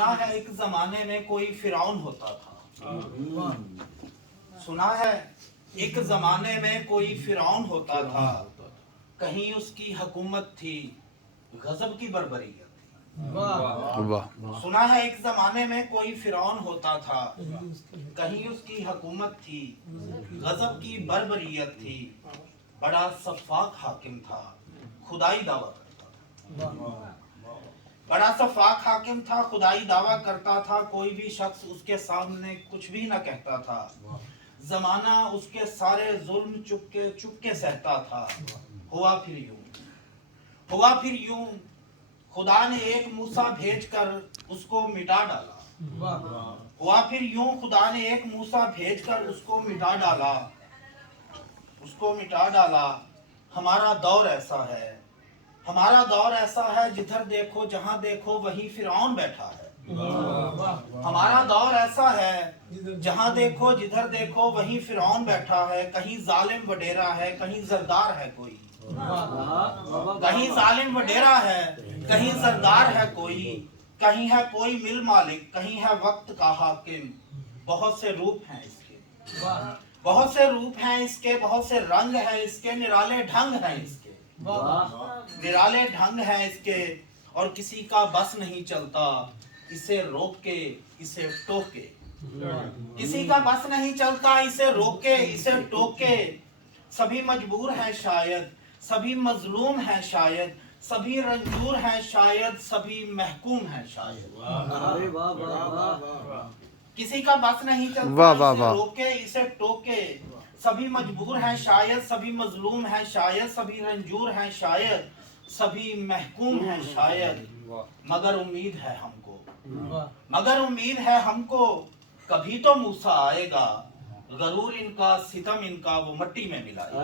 सुना है एक जमाने में कोई फिरौन होता था। सुना है एक जमाने में कोई फिरौन होता था, कहीं उसकी हुकूमत थी गजब की बर्बरियत। सुना है एक जमाने में कोई फिरौन होता था, कहीं उसकी हुकूमत थी गजब की बर्बरियत थी। बड़ा सफाक हाकिम था, खुदाई दावा करता था। बड़ा सफाक हाकिम था, खुदाई दावा करता था। कोई भी शख्स उसके सामने कुछ भी न कहता था। जमाना उसके सारे जुल्म चुपके सहता था। हुआ फिर यूं खुदा ने एक मूसा भेजकर उसको मिटा डाला। हुआ फिर यूं खुदा ने एक मूसा भेजकर उसको मिटा डाला। हमारा दौर ऐसा है जिधर देखो जहां देखो वही फिरौन बैठा है। हमारा दौर ऐसा है जहां देखो जिधर देखो वही फिरौन बैठा है। कहीं जालिम वडेरा है, कहीं जरदार है कोई। कहीं जालिम वडेरा है, कहीं जरदार है कोई। कहीं है कोई मिल मालिक, कहीं है वक्त का हाकिम। बहुत से रूप हैं इसके, बहुत से रूप हैं इसके, बहुत से रंग हैं इसके, निराले ढंग हैं इसके, निराले ढंग हैं इसके। और किसी का बस नहीं चलता इसे रोके इसे टोके। किसी का बस नहीं चलता इसे रोके इसे टोके। सभी मजबूर हैं शायद, सभी मजलूम हैं शायद, सभी रंजूर हैं शायद, सभी महकूम हैं शायद। किसी का बस नहीं चलता इसे रोके इसे टोके। सभी मजबूर हैं शायद, सभी मजलूम हैं शायद, सभी रंजूर हैं शायद, सभी महकूम हैं शायद। मगर उम्मीद है हमको कभी तो मूसा आएगा। गरूर इनका सितम इनका वो मट्टी में मिलाएगा।